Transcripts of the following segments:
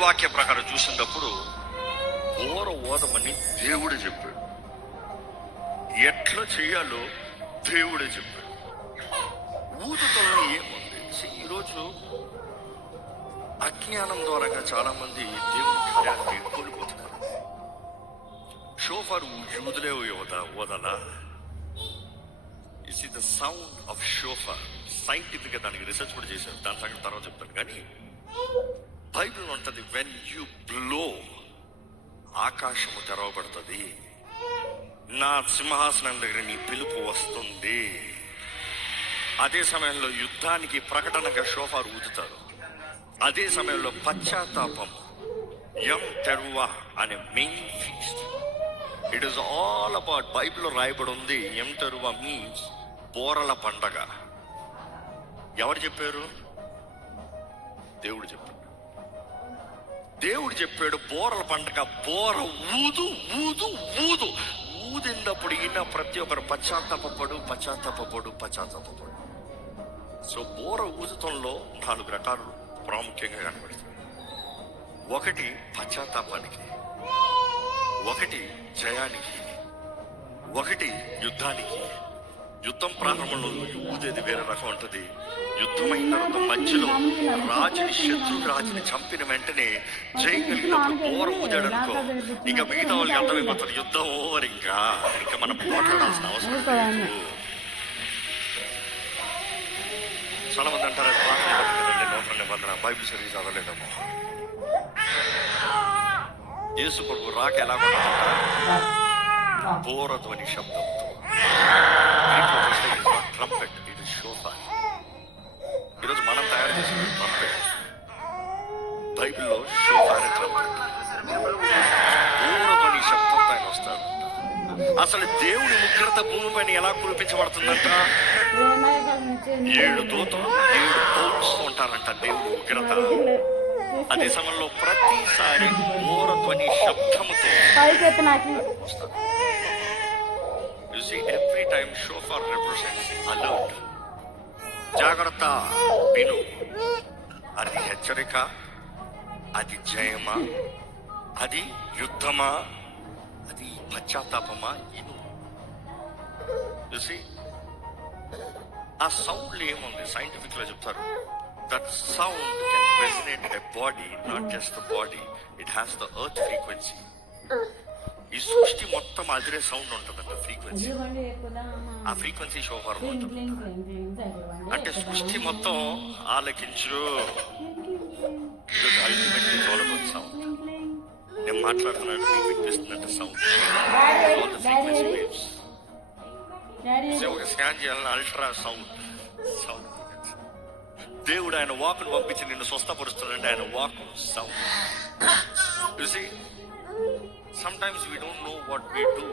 వాక్య ప్రకారం చూసినప్పుడు ఓర ఓదమని దేవుడే చెప్పాడు. ఎట్లా చేయాలో దేవుడే చెప్పాడు. ఊదుతలో ఏముంది? ఈరోజు అజ్ఞానం ద్వారా చాలా మంది దేవుని కోల్పోతున్నారు. షోఫార్ యూదులే యువత ఓదలా? Is the sound of shofar సైంటిఫిక్గా దానికి రీసెర్చ్ కూడా చేశారు. దాని సంగతి తర్వాత చెప్తాను. కానీ బైబిల్ ఉంటుంది వెన్ యూ బ్లో ఆకాశము తెరవబడుతుంది. నా సింహాసనం దగ్గర నీ పిలుపు వస్తుంది. అదే సమయంలో యుద్ధానికి ప్రకటనగా షోఫార్ ఊదుతారు. అదే సమయంలో పశ్చాత్తాపం ఎం తెరువా అనే main feast it is all about బైబిల్లో రాయబడి ఉంది ఎం తెరువా మీన్స్ బోరల పండగ. ఎవరు చెప్పారు? దేవుడు చెప్పారు దేవుడు చెప్పాడు బోరల పండగ బోర ఊదు ఊదు ఊదు. ఊదినప్పుడు ఈయన ప్రతి ఒక్కరు పశ్చాత్తాపడు పశ్చాత్తాపడు పశ్చాత్తాపడు సో బోర ఊదుతంలో నాలుగు రకాలు ప్రాముఖ్యంగా కనబడుతుంది. ఒకటి పశ్చాత్తాపానికి ఒకటి జయానికి ఒకటి యుద్ధానికి. యుద్ధం ప్రారంభంలో ఊదేది వేరే రకం ఉంటుంది. యుద్ధమైన ఒక మధ్యలో రాజుని శత్రు రాజుని చంపిన వెంటనే జయం కలిగినప్పుడు బోర ఇంకా మిగతా వాళ్ళకి అర్థమైపోతుంది యుద్ధం ఓవర్ ఇంకా. ఇంకా మనం పోట్లాడాల్సిన అవసరం లేదు. చాలా మంది అంటారు "అది పాత నిబంధన నూతన నిబంధన. బైబిల్ సరిగ్గా చదవలేదేమో యేసు ప్రభు రాక ఎలా బోరధ్వని శబ్దంతో. ట్రంపెట్ ఇది షోఫా ఈరోజు మనం తయారు చేసిన ట్రంపెట్ బైబిల్లో బోరధ్వని శబ్దంతో ఆయన వస్తాడు. అసలు దేవుని ఉగ్రత భూమిపైన ఎలా కురిపించబడుతుందంట? ఏడు దూతలు ఏడు ఉంటారంట దేవుని ఉగ్రత. అదే సమయంలో ప్రతిసారి బోరధ్వని శబ్దముతో ఎత్తు నాకు వస్తారు You see, every జాగ్రత్త విను. అది హెచ్చరిక అది జయమా? అది యుద్ధమా? అది పశ్చాత్తాపమా? ఇను. చూసి ఆ సౌండ్ ఏముంది? సైంటిఫిక్లో చెప్తారు. That sound can resonate a body not just the body it has the earth frequency ఈ సృష్టి మొత్తం అదిరే సౌండ్ ఉంటుందంట ఫ్రీక్వెన్సీ ఆ ఫ్రీక్వెన్సీ ఉంటుంది. చదివండి అంటే సృష్టి మొత్తం ఆలకించు. అల్టిమేట్లీ చూడబోతు సౌండ్ నేను మాట్లాడుతున్నాను మీకు వినిపిస్తున్నట్టు sound all the frequency waves ఒక స్కాన్ చేయాలని అల్ట్రా సౌండ్ సౌండ్ దేవుడు ఆయన వాకును పంపించి నిన్ను స్వస్థపరుస్తున్నాడంటే ఆయన walk sound some times we don't know what we do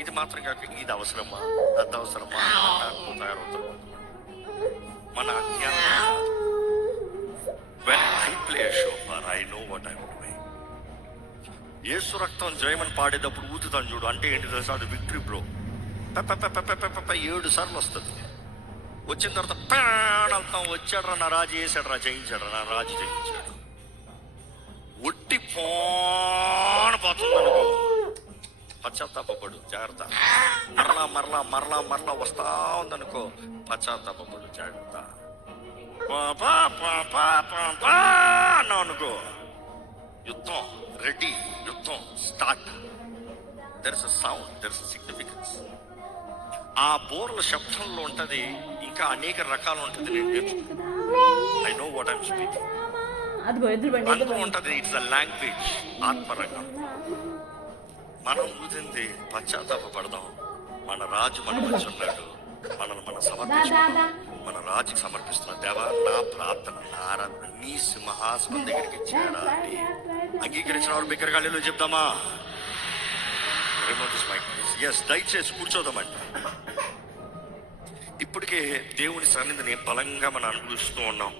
ఇది మాత్రం కాక ఇది అవసరమా? అది అవసరమా? నాకు తయారవుతారు మన అజ్ఞానం. When I play shofar I know what I doing యేసు రక్తం జయమని పాడేటప్పుడు ఊతుతాను చూడు. అంటే ఏంటి తెలుసా? అది విక్టరీ బ్లో ఏడు సార్లు వస్తుంది. వచ్చిన తర్వాత పేడల్తాం వచ్చాడు రా నా రాజు వేసాడు రా జయించాడు నా రాజు జయించాడు ఒట్టి పోన పోతుంది అనుకో. పశ్చాత్తాపడు జాగ్రత్త. మరలా మరలా మరలా మరలా వస్తా ఉందనుకో. పశ్చాత్తాపడు జాగ్రత్త. అన్నావు అనుకో. యుద్ధం రెడీ యుద్ధం start. There is sound there is significance ఆ బోర్ల శబ్దంలో ఉంటది ఇంకా అనేక రకాలు ఉంటుంది నేను నేర్చుకున్నాను. I know what I'm speaking అదిగో ఎదురు బండి ఎదురు అందులో బండి. ఉంటది ఇట్స్ అ లాంగ్వేజ్ ఆత్మరంగం. మనం ఊదింది పశ్చాత్తాప పడదాం మన రాజు మన మనిషి ఉన్నాడు మనల్ని మనం దా సమర్పించు దా దా. మన రాజుకి సమర్పిస్తున్న దేవా నా ప్రార్థన నా ఆరాధన నీ సింహాసనం దగ్గరికి చేరాలి అంగీకరించిన వారు బిగ్గరగాలిలో చెప్దామా? రిమోట్ మైక్ ఎస్ దయచేసి కూర్చోదామండి. ఇప్పటికే దేవుని సన్నిధిని బలంగా మనం అనుభవిస్తూ ఉన్నాం.